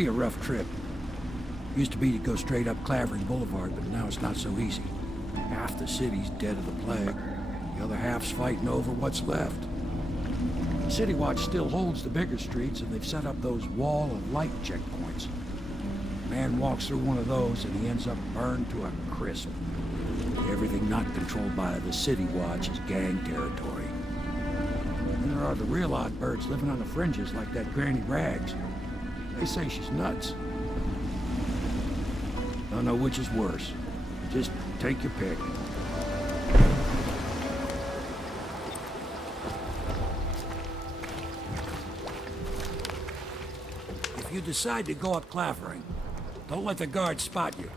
be a rough trip. Used to be to go straight up Clavering Boulevard, but now it's not so easy. Half the city's dead of the plague. The other half's fighting over what's left. City Watch still holds the bigger streets, and they've set up those wall of light checkpoints. A man walks through one of those, and he ends up burned to a crisp. Everything not controlled by the City Watch is gang territory. And there are the real odd birds living on the fringes like that Granny Rags. They say she's nuts. Don't know which is worse. Just take your pick. If you decide to go up Clavering, don't let the guards spot you.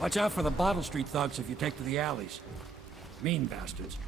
Watch out for the Bottle Street thugs if you take to the alleys. Mean bastards.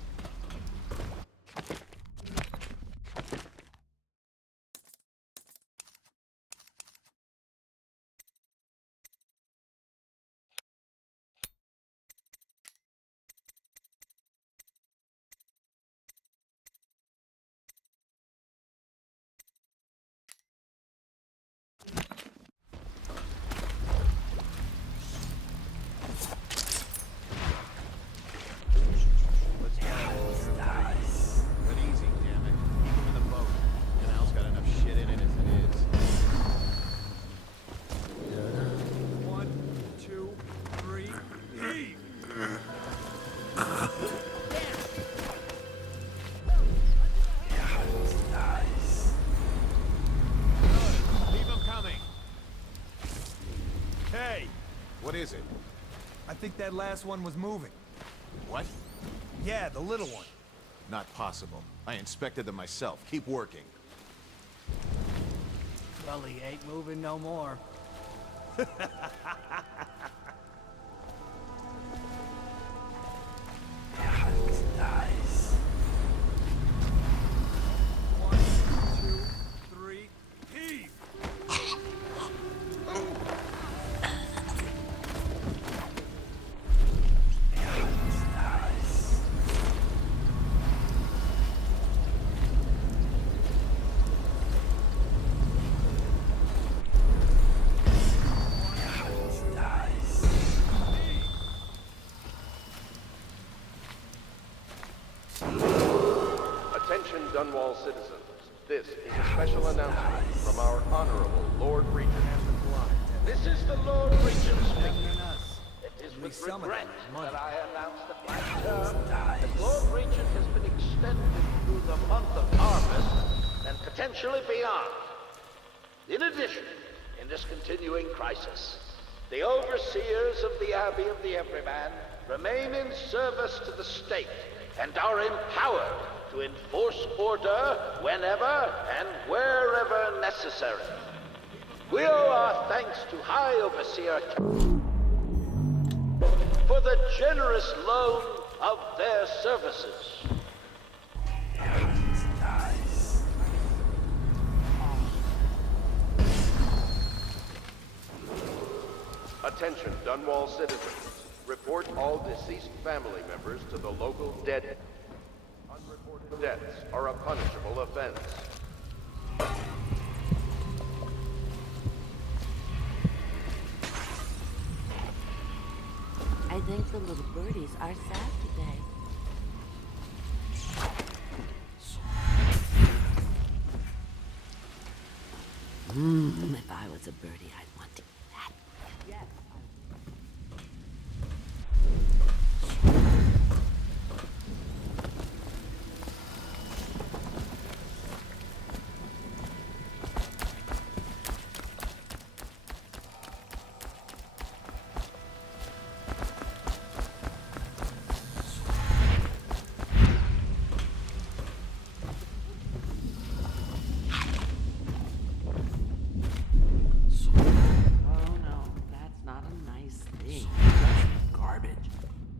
What is it? I think that last one was moving. What? Yeah, the little one. Not possible. I inspected them myself. Keep working. Well, he ain't moving no more. Nice. 1, 2, 3, heave! Attention Dunwall citizens. This is a special announcement from our Honorable Lord Regent. This is the Lord Regent speaking. It is with regret that I announce that my term as Lord Regent has been extended through the month of harvest and potentially beyond. In addition, in this continuing crisis, the overseers of the Abbey of the Everyman remain in service to the state and are empowered to enforce order whenever and wherever necessary. We owe our thanks to High Overseer for the generous loan of their services. Nice. Attention Dunwall citizens. Report all deceased family members to the local dead. Unreported deaths are a punishable offense. I think the little birdies are sad today. If I was a birdie, I'd want to eat that. Yes.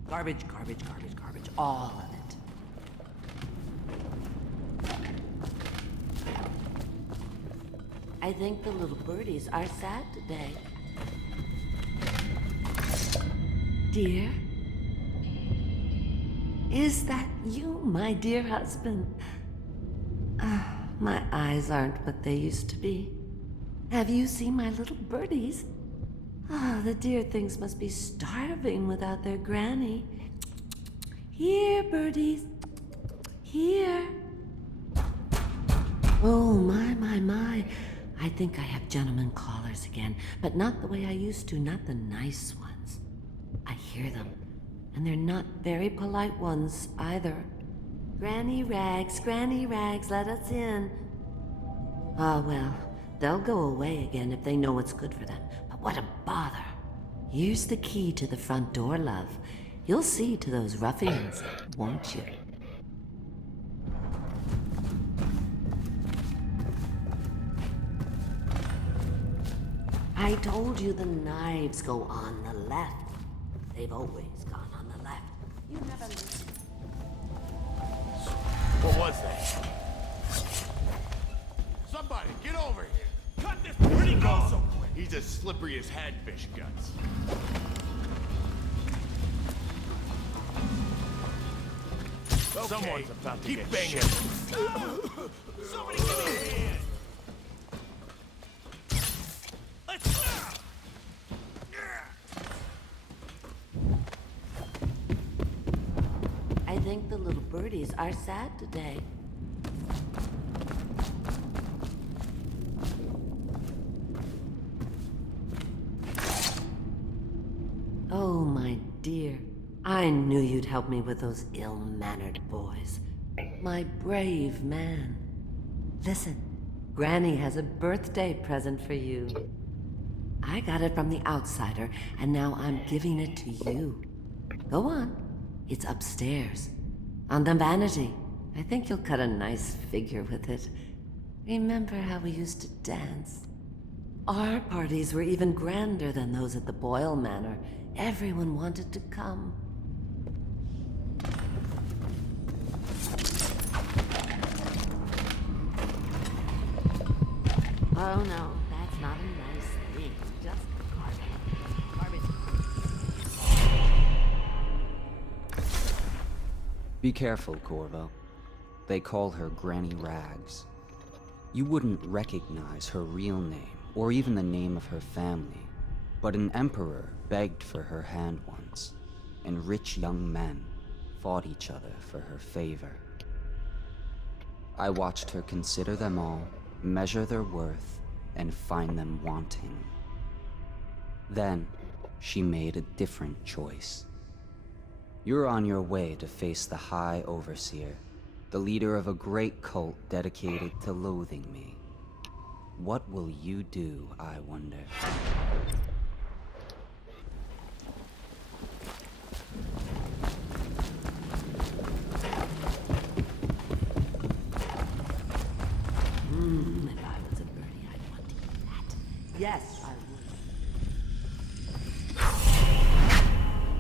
Garbage, garbage, garbage, garbage. All of it. I think the little birdies are sad today. Dear? Is that you, my dear husband? My eyes aren't what they used to be. Have you seen my little birdies? Ah, the dear things must be starving without their granny. Here, birdies. Here. Oh, my. I think I have gentlemen callers again, but not the way I used to, not the nice ones. I hear them, and they're not very polite ones either. Granny Rags, let us in. Ah, well, they'll go away again if they know what's good for them, but what a bother. Here's the key to the front door, love. You'll see to those ruffians, won't you? I told you the knives go on the left. They've always gone on the left. You never listen. What was that? Somebody, get over here! Cut this! Where'd he go so quick? He's as slippery as hadfish guts. Okay, Someone's about to keep get banging. shit. Somebody give me a hand. Let's. I think the little birdies are sad today. Oh, my dear. I knew you'd help me with those ill-mannered boys. My brave man. Listen, Granny has a birthday present for you. I got it from the outsider, and now I'm giving it to you. Go on. It's upstairs. On the vanity. I think you'll cut a nice figure with it. Remember how we used to dance? Our parties were even grander than those at the Boyle Manor. Everyone wanted to come. Oh no, that's not a nice thing. Just garbage. Be careful, Corvo. They call her Granny Rags. You wouldn't recognize her real name, or even the name of her family, but an emperor begged for her hand once, and rich young men fought each other for her favor. I watched her consider them all, measure their worth, and find them wanting. Then, she made a different choice. You're on your way to face the High Overseer, the leader of a great cult dedicated to loathing me. What will you do, I wonder? If I was a birdie, I'd want to eat that. Yes, I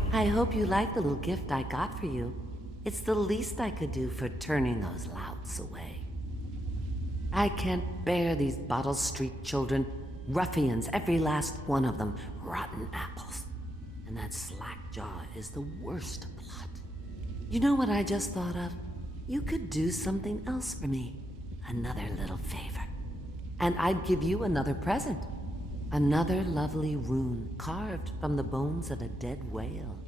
would. I hope you like the little gift I got for you. It's the least I could do for turning those louts away. I can't bear these Bottle Street children. Ruffians, every last one of them. Rotten apples. And that slack jaw is the worst of the lot. You know what I just thought of? You could do something else for me. Another little favor. And I'd give you another present. Another lovely rune carved from the bones of a dead whale.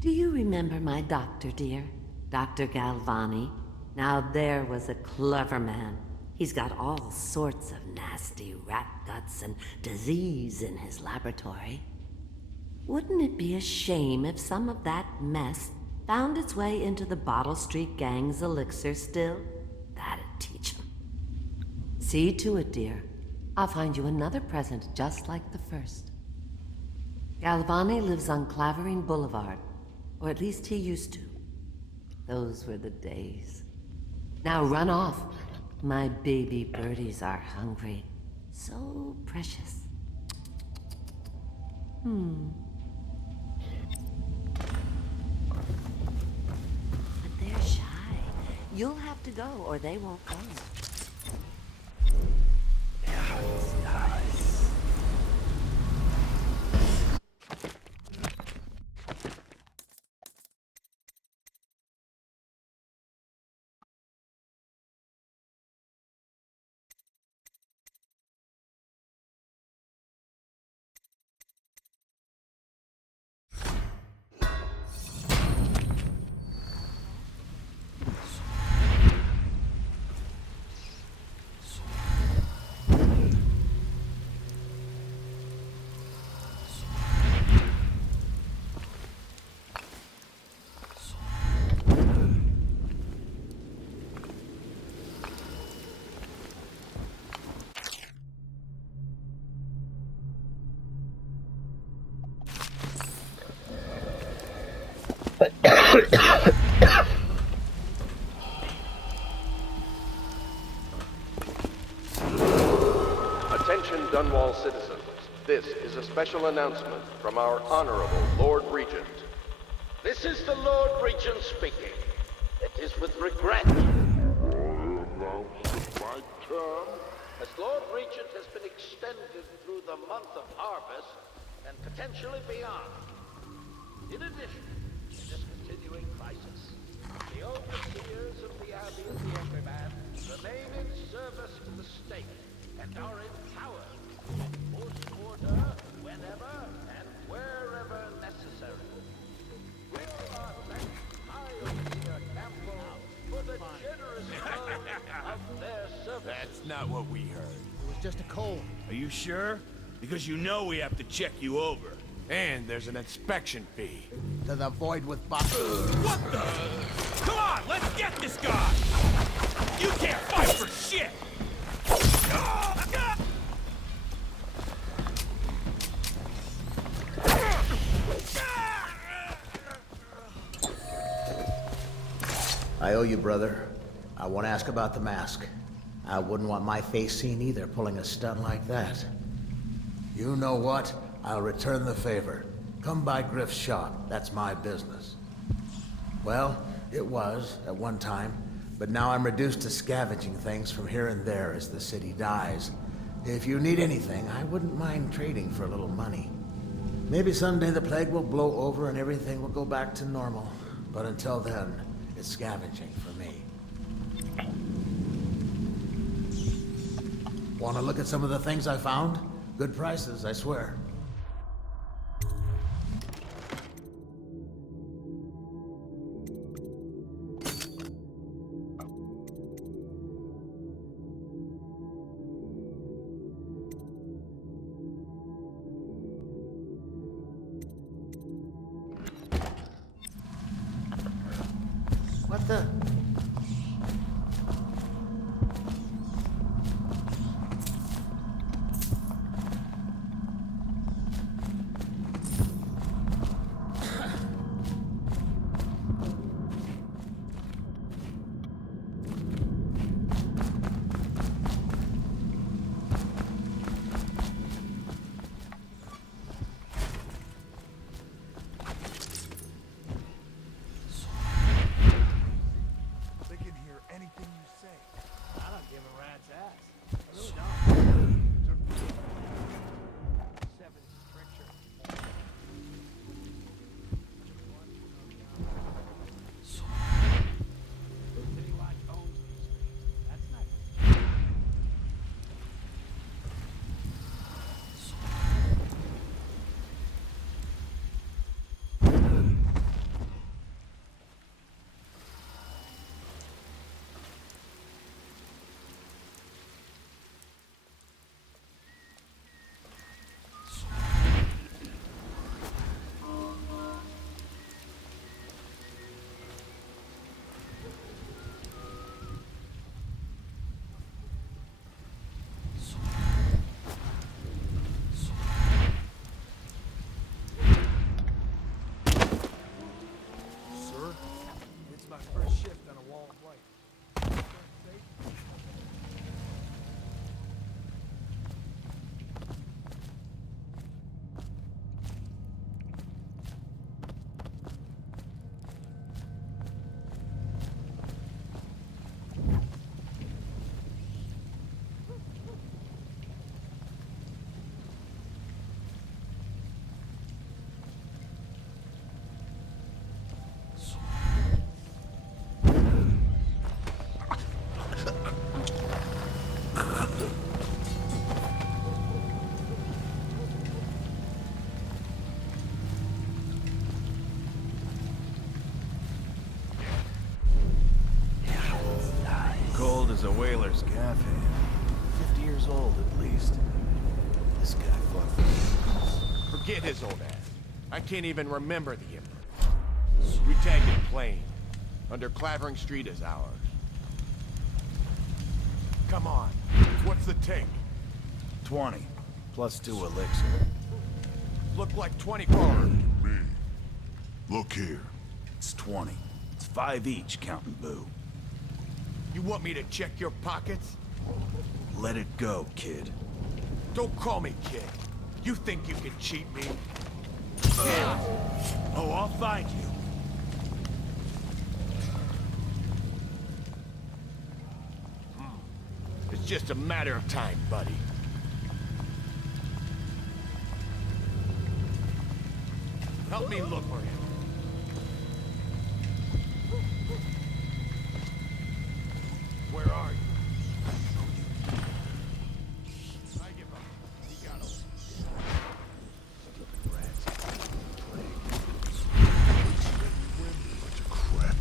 Do you remember my doctor, dear? Dr. Galvani? Now there was a clever man. He's got all sorts of nasty rat guts and disease in his laboratory. Wouldn't it be a shame if some of that mess found its way into the Bottle Street Gang's elixir still? That'd teach 'em. See to it, dear. I'll find you another present just like the first. Galvani lives on Clavering Boulevard, or at least he used to. Those were the days. Now run off. My baby birdies are hungry. So precious. But they're shy. You'll have to go, or they won't come. Attention Dunwall citizens. This is a special announcement from our Honorable Lord Regent. This is the Lord Regent speaking. It is with regret. As Lord Regent has been extended through the month of harvest and potentially beyond. In addition to this continuing crisis, the overseers of the Abbey of the Everyman remain in service to the state and are empowered to enforce order whenever and wherever necessary. With our thanks to High Overseer Campbell for the generous loan of their services. That's not what we heard. It was just a cold. Are you sure? Because you know we have to check you over. And there's an inspection fee. To the void with boxes. What the? Come on, let's get this guy! You can't fight for shit! I owe you, brother. I won't ask about the mask. I wouldn't want my face seen either, pulling a stunt like that. You know what? I'll return the favor. Come by Griff's shop. That's my business. Well, it was, at one time, but now I'm reduced to scavenging things from here and there as the city dies. If you need anything, I wouldn't mind trading for a little money. Maybe someday the plague will blow over and everything will go back to normal. But until then, it's scavenging for me. Want to look at some of the things I found? Good prices, I swear. What the? They can hear anything you say. I don't give a rat's ass. I really don't. Seven stricture. Citywide owns these streets. That's not good. Sir, it's my first shift on a wall of light. Cold as a whaler's gaff hand. 50 years old at least. This guy fought for... Forget his old ass. I can't even remember the Emperor. We tagged it plain. Under Clavering Street is ours. Come on. What's the take? 20, plus 2 elixir. Look like 24. Me. Look here. It's 20. It's 5 each, counting Boo. You want me to check your pockets? Let it go, kid. Don't call me kid. You think you can cheat me? Oh, I'll find you. It's just a matter of time, buddy. Help me look for him. Where are you? I give up. He got him. Stupid rats. Bunch of crap.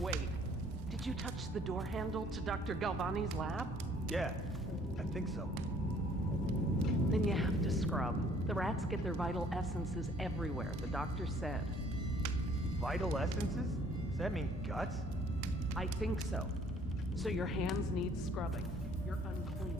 Wait, did you touch the door handle to Dr. Galvani's lab? Yeah, I think so. Then you have to scrub. The rats get their vital essences everywhere, the doctor said. Vital essences? Does that mean guts? I think so. So your hands need scrubbing. You're unclean.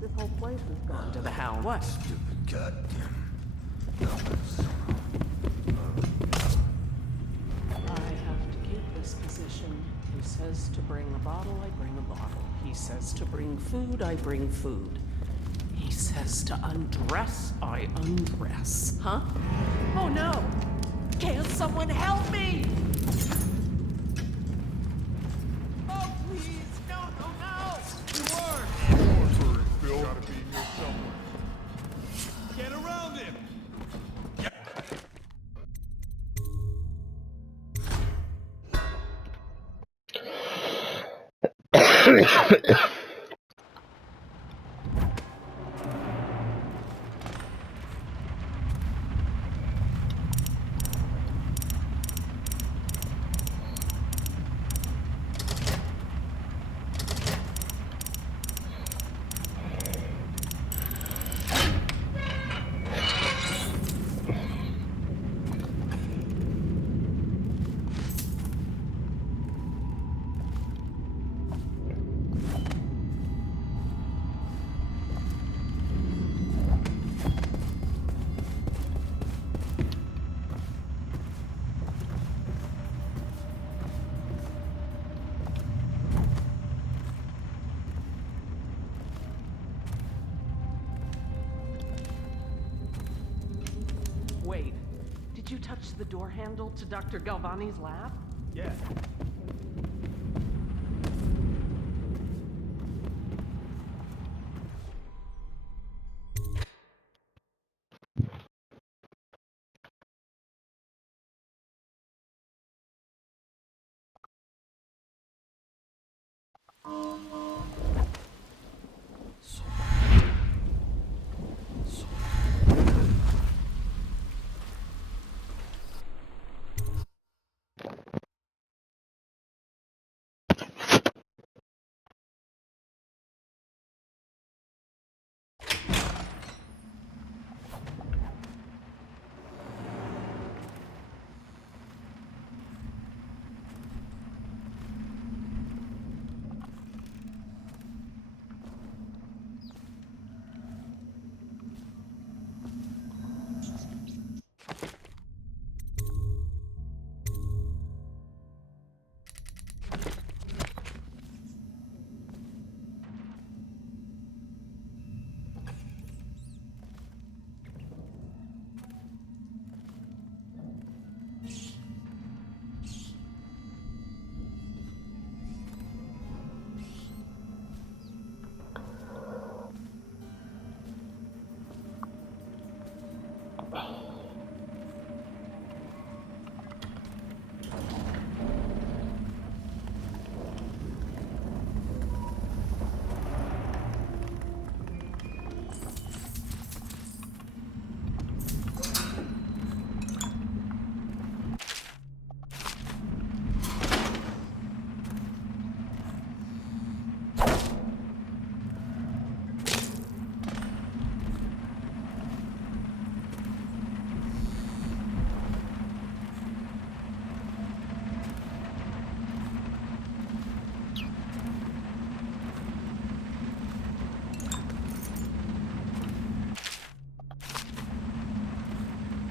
This whole place has gone to the hound. What? Stupid goddamn. I have to keep this position. He says to bring a bottle, I bring a bottle. He says to bring food, I bring food. He says to undress, I undress. Huh? Oh no! Can't someone help me? Oh please! No, no, no! You are! Gotta be here somewhere. Get around him! the door handle to Dr. Galvani's lab? Yeah.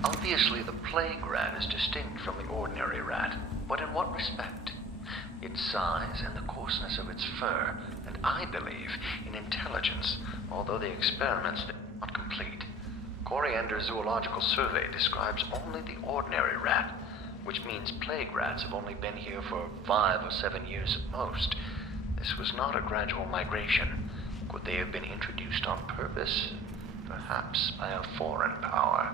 Obviously, the plague rat is distinct from the ordinary rat, but in what respect? Its size and the coarseness of its fur, and I believe in intelligence, although the experiments are not complete. Coriander's zoological survey describes only the ordinary rat, which means plague rats have only been here for 5 or 7 years at most. This was not a gradual migration. Could they have been introduced on purpose? Perhaps by a foreign power.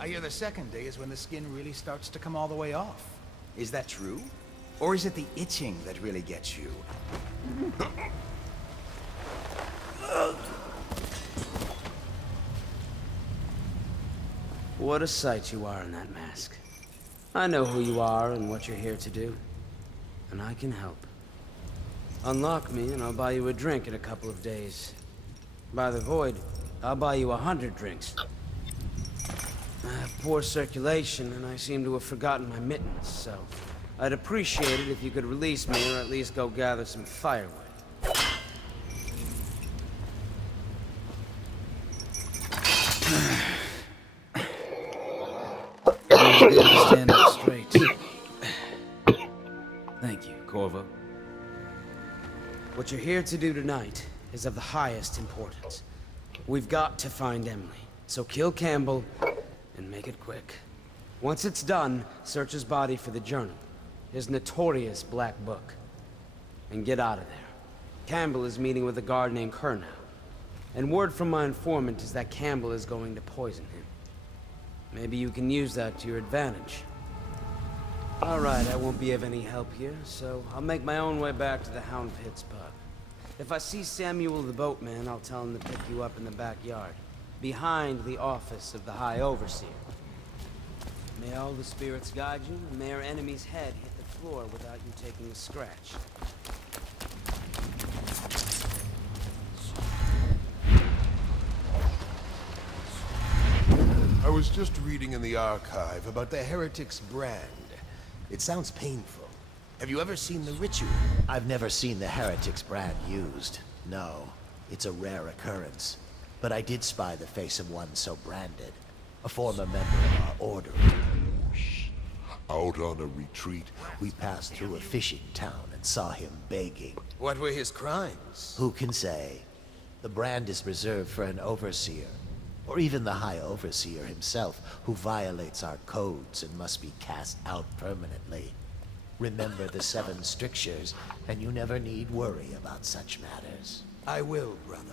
I hear the second day is when the skin really starts to come all the way off. Is that true? Or is it the itching that really gets you? What a sight you are in that mask. I know who you are and what you're here to do. And I can help. Unlock me and I'll buy you a drink in a couple of days. By the Void, I'll buy you 100 drinks. I have poor circulation and I seem to have forgotten my mittens, so I'd appreciate it if you could release me or at least go gather some firewood. It's good to stand up straight. Thank you, Corvo. What What you're here to do tonight is of the highest importance. We've got to find Emily, so kill Campbell and make it quick. Once it's done, search his body for the journal, his notorious black book, and get out of there. Campbell is meeting with a guard named Kerr now, and word from my informant is that Campbell is going to poison him. Maybe you can use that to your advantage. All right, I won't be of any help here, so I'll make my own way back to the Hound Pits pub. If I see Samuel the boatman, I'll tell him to pick you up in the backyard, behind the office of the High Overseer. May all the spirits guide you, and may our enemy's head hit the floor without you taking a scratch. I was just reading in the archive about the Heretic's brand. It sounds painful. Have you ever seen the ritual? I've never seen the Heretic's brand used. No, it's a rare occurrence. But I did spy the face of one so branded. A former member of our order. Out on a retreat. We passed through a fishing town and saw him begging. What were his crimes? Who can say? The brand is reserved for an overseer. Or even the High Overseer himself, who violates our codes and must be cast out permanently. Remember the 7 strictures, and you never need worry about such matters. I will, brother.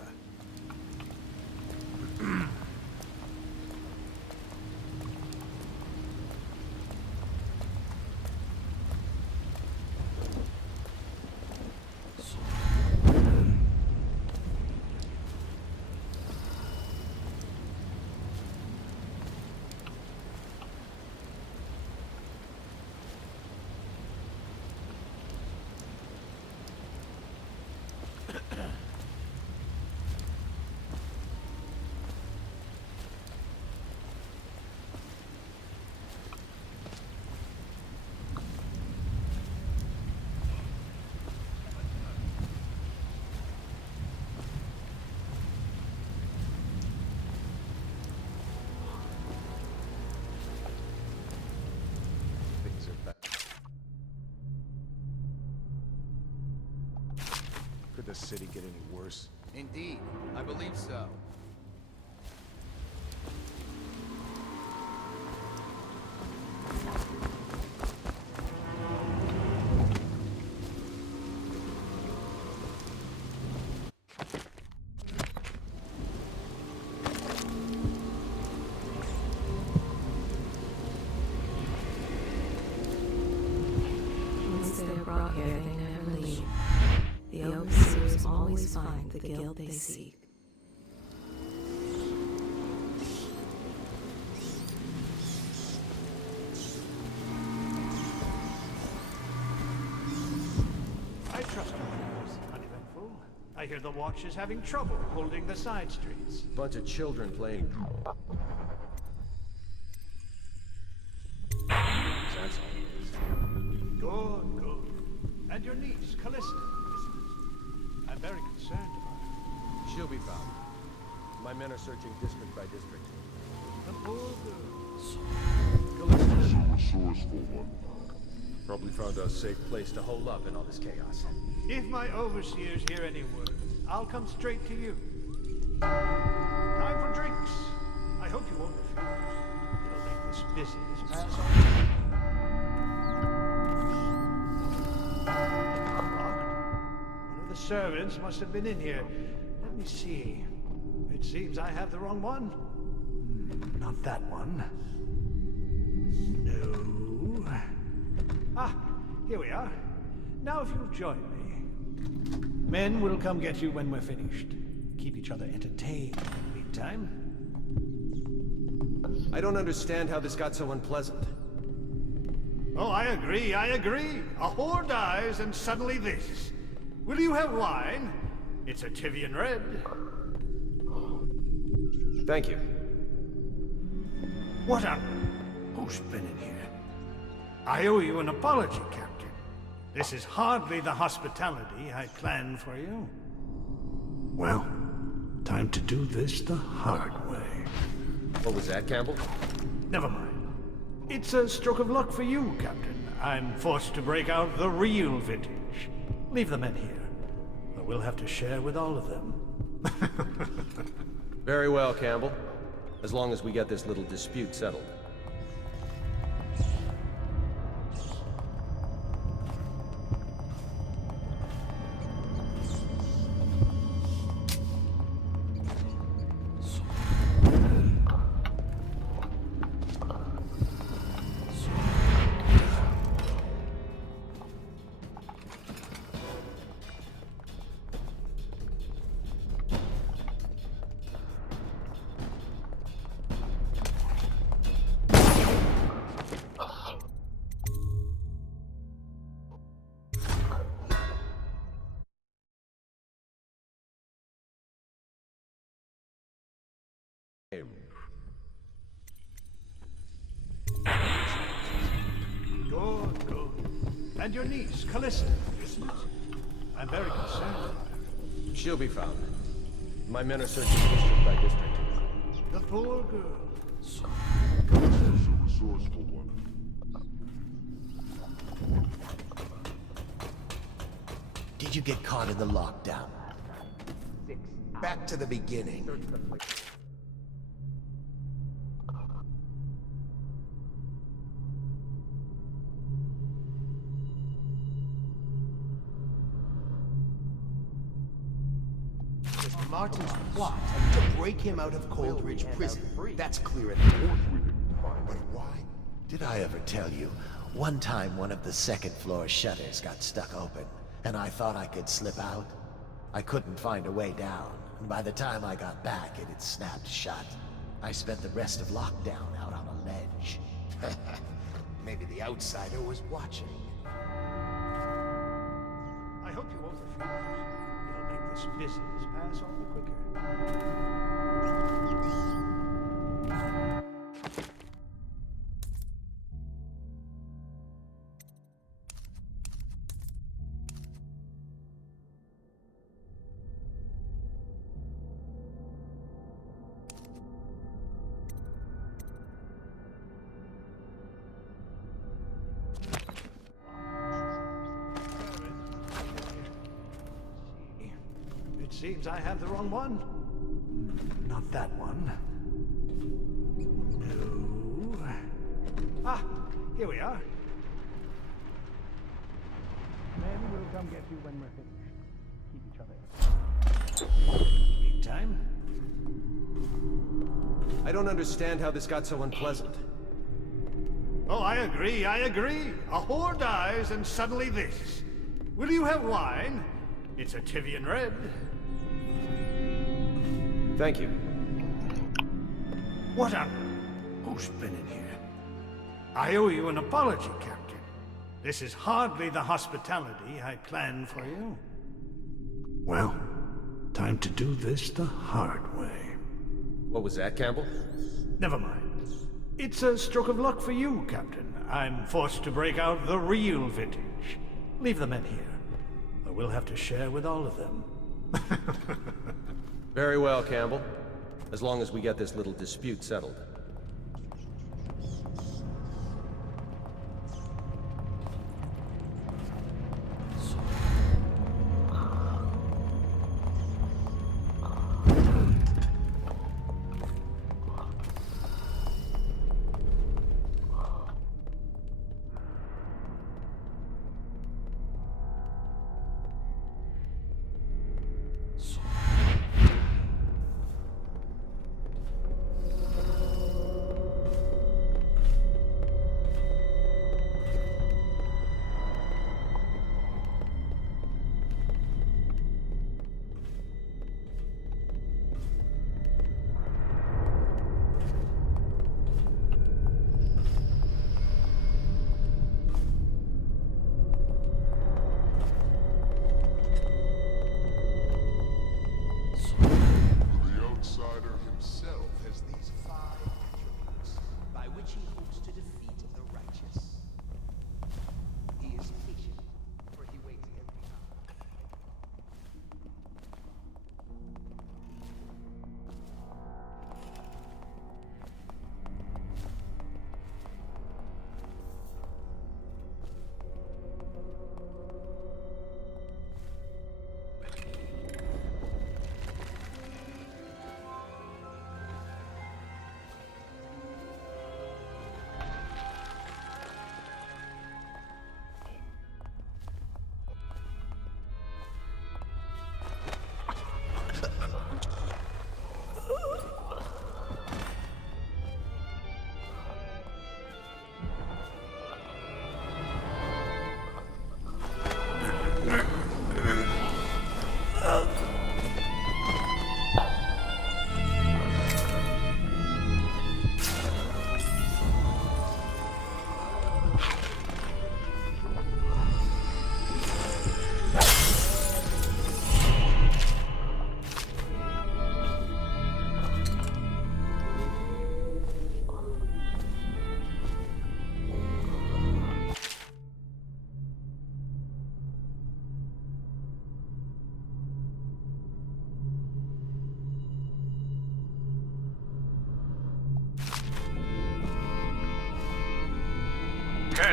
Could the city get any worse? Indeed, I believe so. Once they're brought here, they never leave. The overseers always find the guild they seek. I trust your orders, uneventful. I hear the watch is having trouble holding the side streets. Bunch of children playing. That's all it is. Good, good. And your niece, Callista, isn't it? I'm very concerned about her. She'll be found. My men are searching district by district. The poor girl. Callista's a resourceful one. Probably found a safe place to hole up in all this chaos. If my overseers hear any word, I'll come straight to you. Time for drinks. I hope you won't refuse. It'll make this business pass on. One of the servants must have been in here. Let me see. It seems I have the wrong one. Not that one. No. Ah, here we are. Now if you'll join me. Men will come get you when we're finished. Keep each other entertained in the meantime. I don't understand how this got so unpleasant. Oh, I agree, I agree. A whore dies and suddenly this. Will you have wine? It's a Tivian red. Thank you. What a... Who's been in here? I owe you an apology, Captain. This is hardly the hospitality I planned for you. Well, time to do this the hard way. What was that, Campbell? Never mind. It's a stroke of luck for you, Captain. I'm forced to break out the real vintage. Leave the men here. The we'll have to share with all of them. Very well, Campbell. As long as we get this little dispute settled. Good, good. And your niece, Callista, isn't it? I'm very concerned for her. She'll be found. My men are searching district by district. The poor girl. Did you get caught in the lockdown? Back to the beginning. Mr. Martin's plot to break him out of Coldridge Prison. That's clear enough. But why? Did I ever tell you? One time one of the second floor shutters got stuck open, and I thought I could slip out. I couldn't find a way down, and by the time I got back, it had snapped shut. I spent the rest of lockdown out on a ledge. Maybe the outsider was watching. I hope you won't refuse. It'll make this business pass all the quicker. It seems I have the wrong one. Not that one. No. Ah, here we are. Then we'll come get you when we're finished. Keep each other. Meantime. I don't understand how this got so unpleasant. Oh, I agree. A whore dies and suddenly this. Will you have wine? It's a Tivian red. Thank you. What on... Who's been in here? I owe you an apology, Captain. This is hardly the hospitality I planned for you. Well, time to do this the hard way. What was that, Campbell? Never mind. It's a stroke of luck for you, Captain. I'm forced to break out the real vintage. Leave the men here, or we'll have to share with all of them. Very well, Campbell. As long as we get this little dispute settled.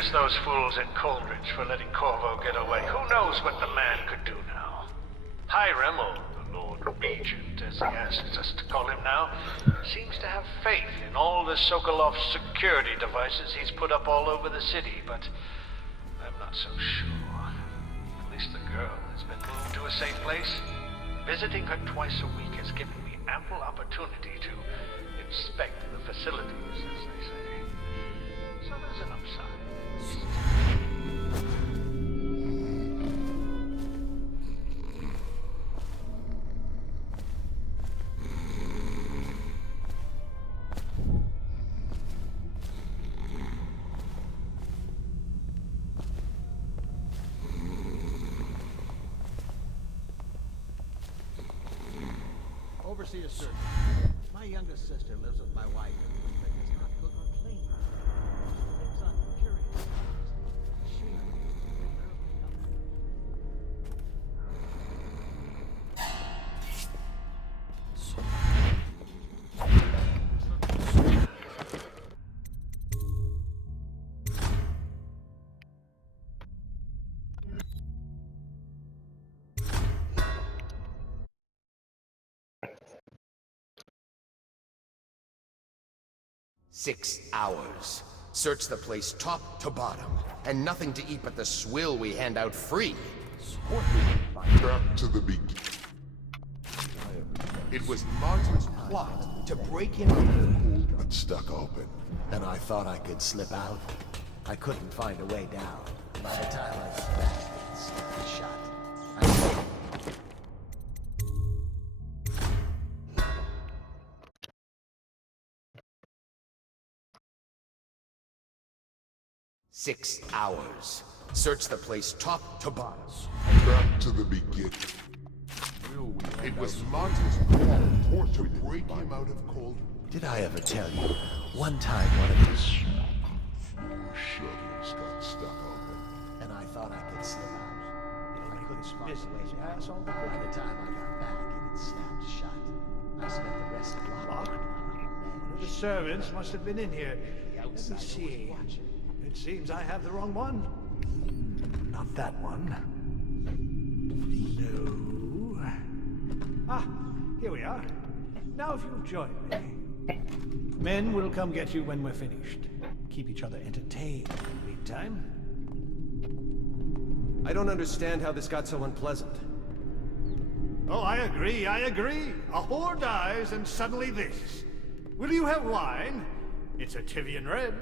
Curse those fools in Coldridge for letting Corvo get away. Who knows what the man could do now? Hiram, or the Lord Regent, as he asks us to call him now, seems to have faith in all the Sokolov security devices he's put up all over the city, but I'm not so sure. At least the girl has been moved to a safe place. Visiting her twice a week has given me ample opportunity to inspect the facilities, as they say. So there's an upside. Overseer, sir. My youngest sister lives with my wife and does not cook or clean. Lives on curious hours. She "6 hours. Search the place top to bottom, and nothing to eat but the swill we hand out free. Back to the beginning. It was Martin's plot to break him out. But stuck open. And I thought I could slip out. I couldn't find a way down. By the time I got back, it snapped shut. I 6 hours. Search the place top to bottom. Back to the beginning. It was Martin's plot to break him out of cold. Did I ever tell you? One time one of his shutters got stuck open. and I thought I could slip out. I couldn't find a way down. By the time I got back, it had snapped shut. I spent the rest of the locked. One of the servants must have been in here. Let me see. It seems I have the wrong one. Not that one. No. Ah, here we are. Now if you'll join me. Men will come get you when we're finished. Keep each other entertained in the meantime. I don't understand how this got so unpleasant. Oh, I agree, I agree. A whore dies and suddenly this. Will you have wine? It's a Tivian red.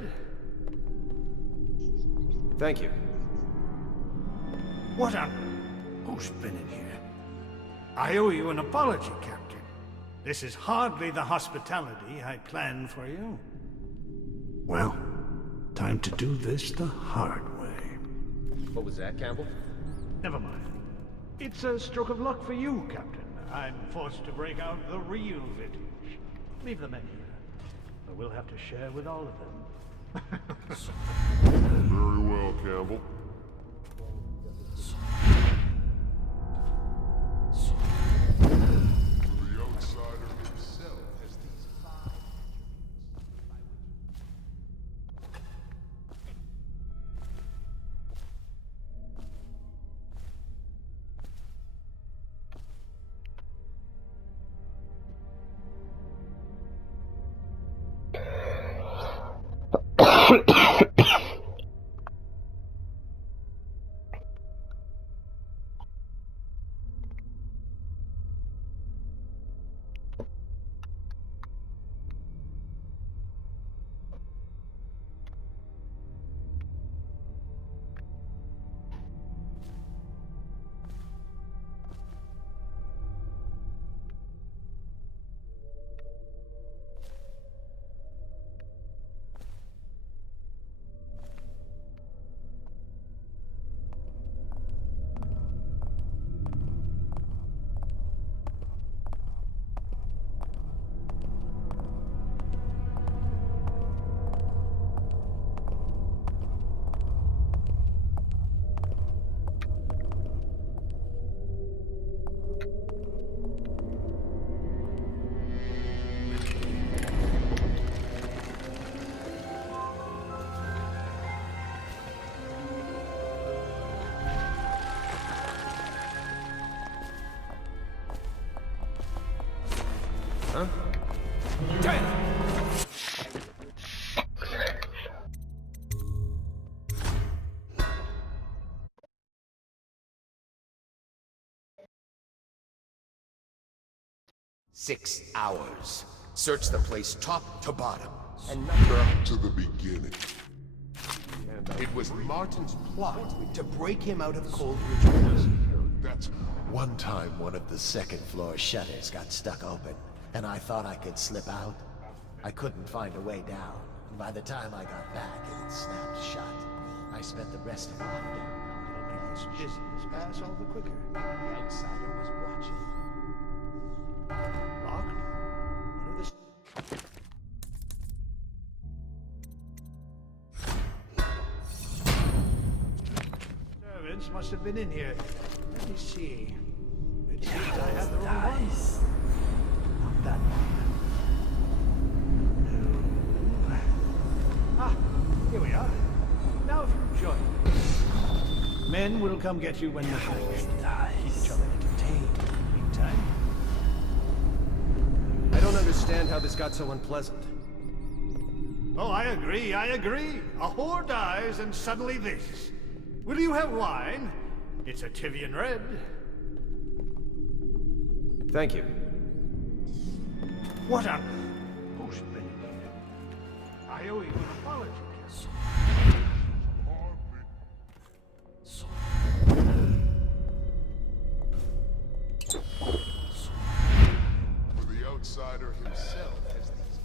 Thank you. What on... Who's been in here? I owe you an apology, Captain. This is hardly the hospitality I planned for you. Well, time to do this the hard way. What was that, Campbell? Never mind. It's a stroke of luck for you, Captain. I'm forced to break out the real vintage. Leave the men here. But we'll have to share with all of them. Very well, Campbell. The outsider himself has these 5 huh? Damn! 6 hours. Search the place top to bottom. And back to the beginning. It was Martin's plot To break him out of Cold Ridge. that's One time, one of the second floor shutters got stuck open, and I thought I could slip out. I couldn't find a way down, and by the time I got back, it had snapped shut. I spent the rest of lockdown. It'll make this business pass all the quicker. The outsider was watching. Locked? One of the... Servants must have been in here. Let me see. It seems I have the wrong one. Not that one. No. Ah, here we are. Now if you join me. Men will come get you when you're finished. Keep each other entertained in the meantime. I don't understand how this got so unpleasant. Oh, I agree, I agree. A whore dies and suddenly this. Will you have wine? It's a Tivian Red. Thank you. What a... Who's been in here? I owe you an apology, Captain. for the outsider himself has these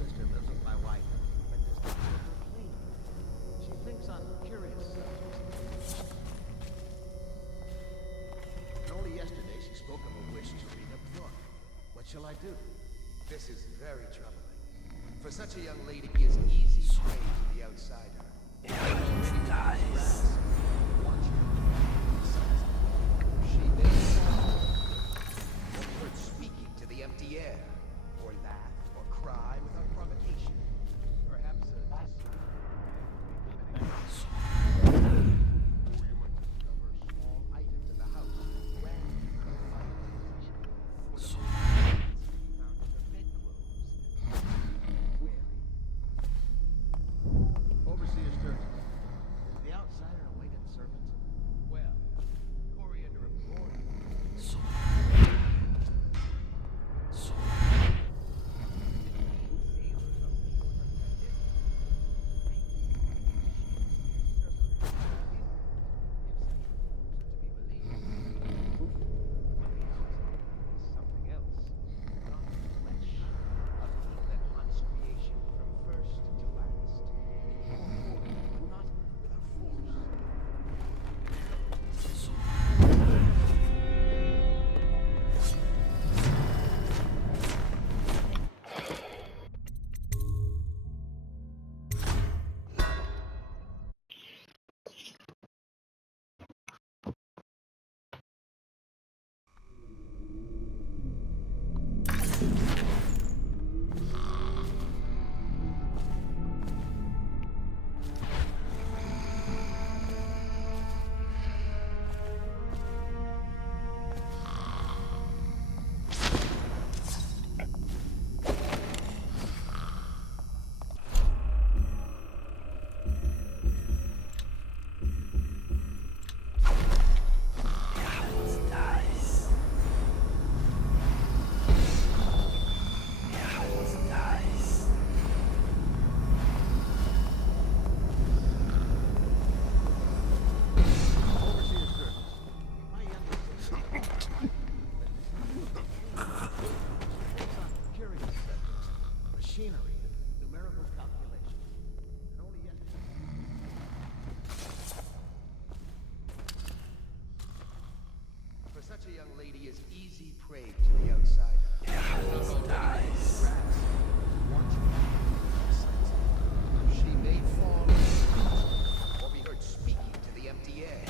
sister lives with my wife. She thinks I'm curious. And only yesterday she spoke of a wish to read a book. What shall I do? This is very troubling. For such a young lady, he is easy prey to the outsider. She may or be heard speaking to the empty air, or laugh or cry without provocation. Perhaps a small items in the house, Overseer Sturgis, is the outsider a waited servant? Well, Coriander implored him. Something else. Not flesh. A being that haunts creation from first to last. But not without force. Machinery, numerical calculations. And only yesterday. For such a young lady is easy prey to the outsider. She may fall or be heard speaking to the empty air.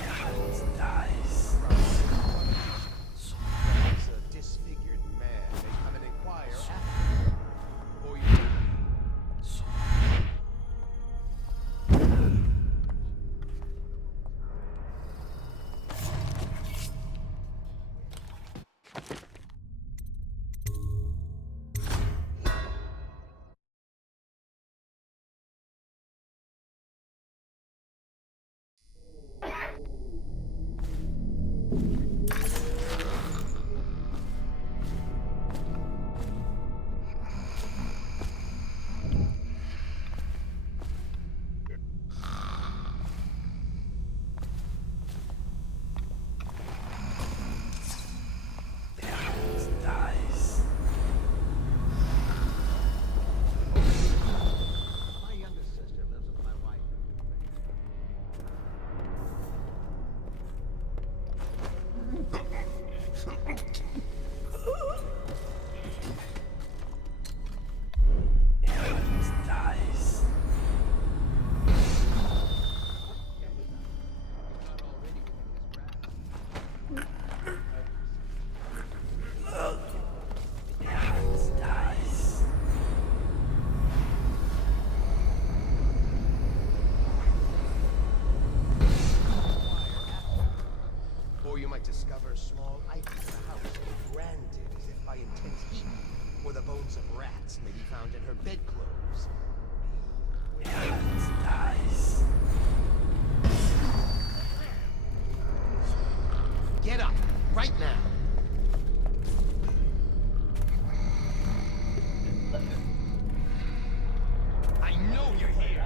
Perhaps a disfigured man may come and inquire after her. Or you... My youngest sister lives with my wife. Or you might discover small items in the house, branded as if by intense heat, or the bones of rats may be found in her bedclothes. Get up, right now! I know you're here!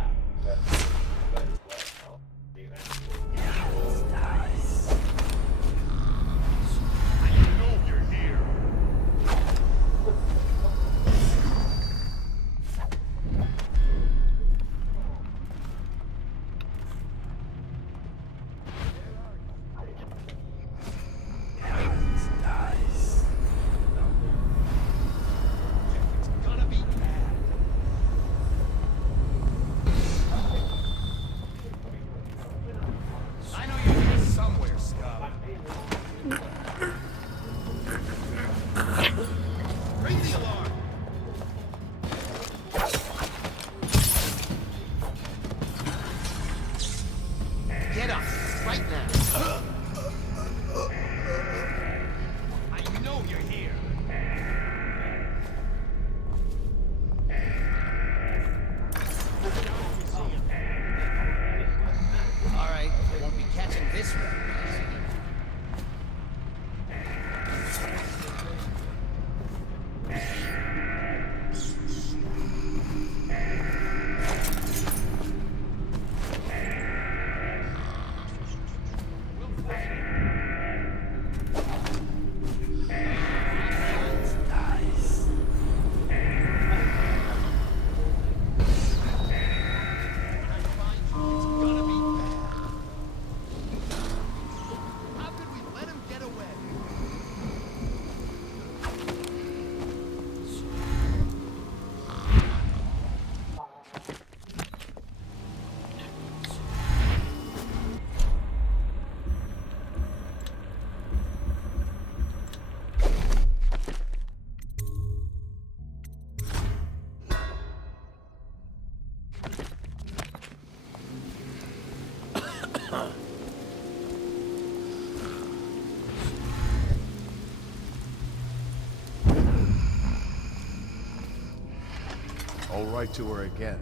I'll write to her again.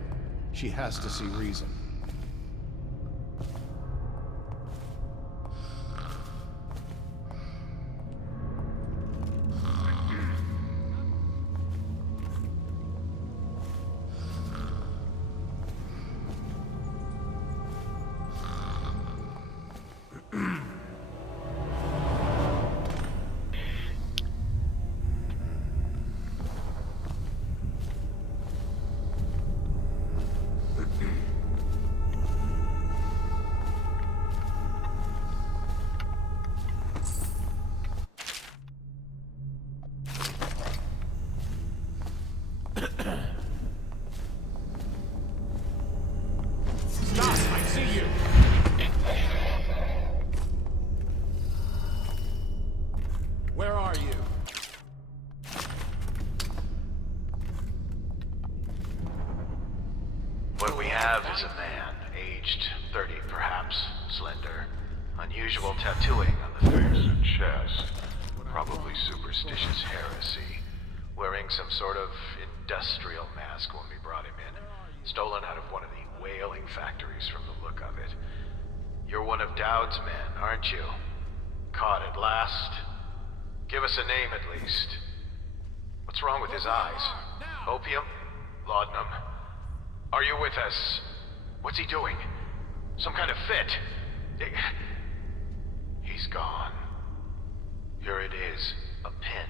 She has to see reason. Where are you? What we have is a man, aged 30 perhaps, slender, unusual tattooing on the face and chest, probably superstitious heresy, wearing some sort of industrial mask when we brought him in, stolen out of one of the whaling factories from the look of it. You're one of Dowd's men, aren't you? Caught at last? Give us a name at least. What's wrong with his eyes? Opium? Laudanum? Are you with us? What's he doing? Some kind of fit? He's gone. Here it is, a pin,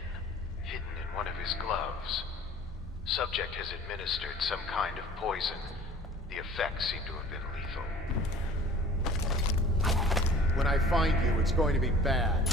hidden in one of his gloves. Subject has administered some kind of poison. The effects seem to have been lethal. When I find you, it's going to be bad.